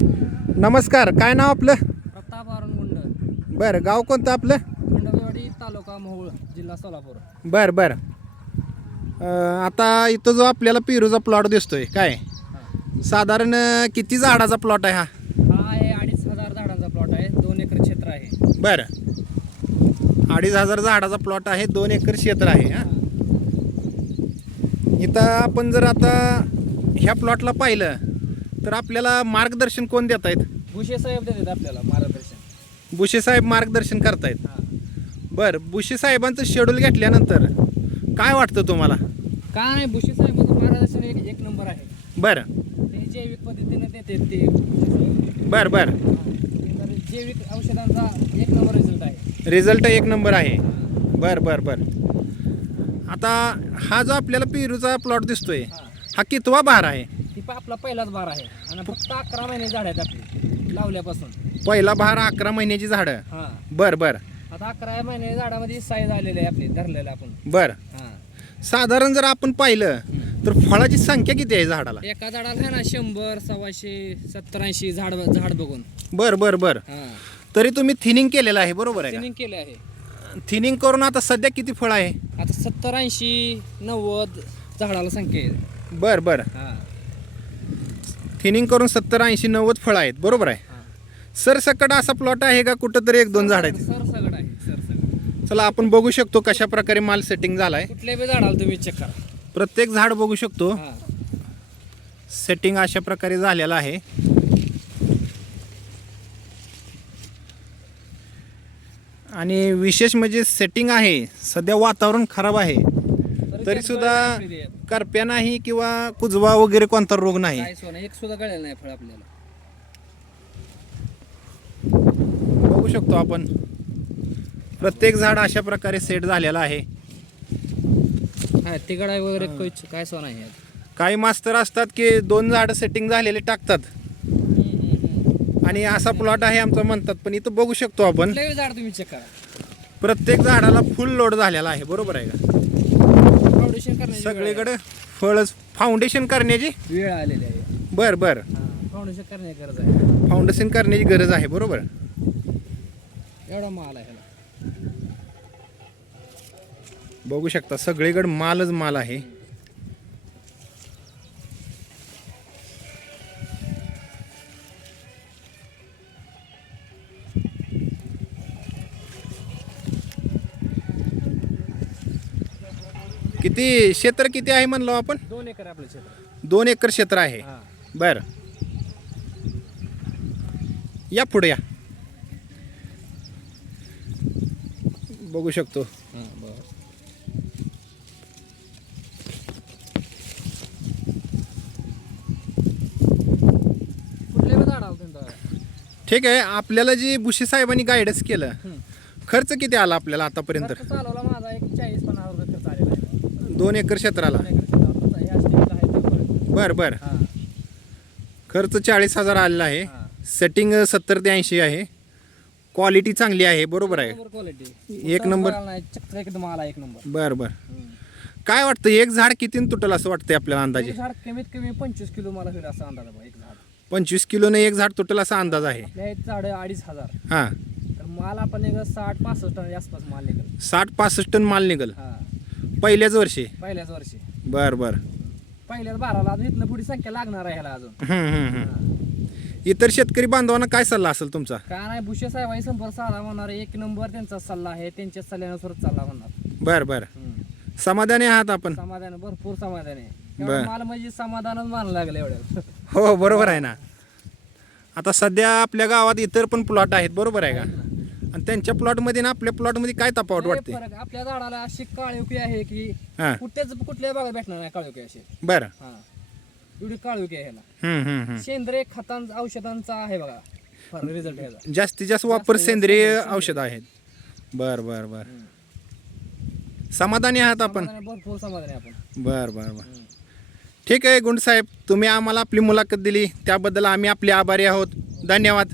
नमस्कार काय नाव आपलं? प्रताप अरुण गुंड. बरं गाव कोणतं आपलं? गुंडवाडी तालुका मोहोळ जिल्हा सोलापूर. बरं बरं. अं, आता इथं जो आपल्याला पेरूचा प्लॉट दिसतोय काय? साधारण अं, किती झाडाचा प्लॉट आहे हा? हा आहे अडीच हजार झाडांचा प्लॉट आहे दोन एकर क्षेत्र आहे. बरं. अडीच हजार झाडाचा प्लॉट आहे दोन एकर क्षेत्र आहे हा. इथं आपण जर आता ह्या प्लॉटला पाहिलं तर आपल्याला मार्गदर्शन कोण देत आहेत? भुसे साहेब देतात आपल्याला मार्गदर्शन. बुशे साहेब मार्गदर्शन करतायत. हा. बरं बुशे साहेबांचं शेड्यूल घेतल्यानंतर काय वाटतं तुम्हाला? का नाही भुसे साहेबांचं मार्गदर्शन एक एक नंबर आहे. बरं. ते जैविक पद्धतीने देतात ते. बरं बरं. हा. ते जर जैविक औषधांचा एक नंबर रिझल्ट आहे. रिझल्ट एक नंबर आहे. बरं बरं बरं. आता हा जो आपल्याला पेरूचा प्लॉट दिसतोय हा. हा कितवा बार आहे? पण आपला पहिलाच बार आहे. आणि फक्त अकरा महिने झाड आहेत आपली लावल्यापासून. पहिला बहार अकरा महिन्याची झाडं. हा. बरं बरं. आता अकरा महिने झाडामध्ये साईज आलेली आहे आपली धरलेलं आपण. बरं. हा. साधारण जर आपण पाहिलं तर फळाची संख्या किती आहे झाडाला? एका झाडाला आहे ना शंभर सव्वाशे सत्तर ऐंशी झाड झाड बघून. बरं बरं बरं. हा. तरी तुम्ही थिनिंग केलेलं आहे बरोबर आहे ट्रेनिंग केले आहे. का थिनिंग करून आता सध्या किती फळ आहे? आता सत्तर ऐंशी नव्वद झाडाला संख्या आहे. बरं बरं. हा. थिनिंग करून सत्तर ऐंशी नव्वद फळं आहेत. बरोबर आहे. सरसकट असा प्लॉट आहे का? कुठं तरी एक दोन झाड आहेत. सर सगळं आहे सर सगळं. चला आपण बघू शकतो कशा प्रकारे माल सेटिंग झालाय. कुठल्या बी झाडाला तुम्ही चेक करा. प्रत्येक झाड बघू शकतो. हा. सेटिंग अशा प्रकारे झालेलं आहे. आणि विशेष म्हणजे सेटिंग आहे. सध्या वातावरण खराब आहे. तरी सुद्धा करप्या नाही किंवा कुजवा वगैरे कोणता रोग नाही. काय सोनं? एक सुद्धा नाही फळ आपल्याला. बघू शकतो आपण. प्रत्येक झाड अशा प्रकारे सेट झालेलं आहे. हा तिकडा वगैरे काय सोनं आहे? यात. काही मास्तर असतात की दोन झाडं सेटिंग झालेले टाकतात. आणि असा प्लॉट आहे आमचा म्हणतात पण इथं बघू शकतो आपण. कुठल्या बी झाड तुम्ही चेक करा. प्रत्येक झाडाला फुल लोड झालेला आहे बरोबर आहे का? फाउंडेशन करण्याची सगळीकडे फळच फाउंडेशन करण्याची. वेळ आलेली आहे. बर बर. फाउंडेशन करण्याची गरज आहे. फाउंडेशन करण्याची गरज आहे बरोबर? एवढा माल आहे ह्याला. बघू शकता सगळीकडे मालच माल आहे. किती क्षेत्र किती आहे म्हणलो आपण? दोन एकर आपलं क्षेत्र. दोन एकर क्षेत्र आहे. हा. बर. या पुढे या. बघू शकतो. हा बरं. बी ठीक आहे. आपल्याला जी बुशी साहेबांनी गायडन्स केलं. खर्च किती आला आपल्याला आतापर्यंत? चालवला माझा एक चाळीस पन्नास रुपये खर्च आलेला आहे दोन एकर क्षेत्राला. बर बर. हा. खर्च चाळीस हजार आलेला आहे. सेटिंग सत्तर ते ऐंशी आहे. क्वालिटी चांगली आहे बरोबर आहे. एक नंबर. बर बर. काय वाटतं एक झाड किती तुटल असं वाटतंय आपल्याला अंदाजे? झाड कमीत कमी पंचवीस किलो मला होईल असा अंदाज आहे एक झाड. पंचवीस किलोने एक झाड तुटल असा अंदाज आहे. झाड अडीच हजार. हां. तर माल आपण साठ पासष्ट टन आसपास माल निघत साठ पासष्ट टन माल निघल. हा. पहिल्याच वर्षी? पहिल्याच वर्षी. बर बर. पहिल्याच बाराला अजून इथनं पुढे संख्या लागणार आहे ह्याला अजून. हम्म, हम्म, हम्म. इतर शेतकरी बांधवांना काय सल्ला असेल तुमचा? का नाही भुसे साहेबांनी संपर्क साधा म्हणणार एक नंबर त्यांचा सल्ला आहे त्यांच्या सल्ल्यानुसार चालला म्हणणार. बर बर. समाधानी आहात आपण? समाधान भरपूर समाधान आहे. बर. माल म्हणजे समाधानच मानलं लागलं एवढं हो बरोबर आहे ना. आता सध्या आपल्या गावात इतर पण प्लॉट आहेत बरोबर आहे का? आणि त्यांच्या प्लॉटमध्ये ना आपल्या प्लॉटमध्ये काय तफावत वाटते? फरक आपल्या झाडाला अशी काळुकी आहे की हां. कुठल्याच कुठल्या भागात भेटणार नाही काळुकी अशी. बरं. हा. एवढी काळुकी आहे ह्याला. हम्म, हम्म, हम्म. सेंद्रिय खतांचा औषधांचा आहे बघा. रिझल्ट ह्याचा. जास्तीत जास्त वापर सेंद्रिय औषध आहेत. बर बर बर. समाधानी आहात आपण? समाधान आहे, भरपूर समाधान आहे आपण. बर बर बर. ठीक आहे गुंड साहेब तुम्ही आम्हाला आपली मुलाखत दिली. त्याबद्दल आम्ही आपले आभारी आहोत. धन्यवाद.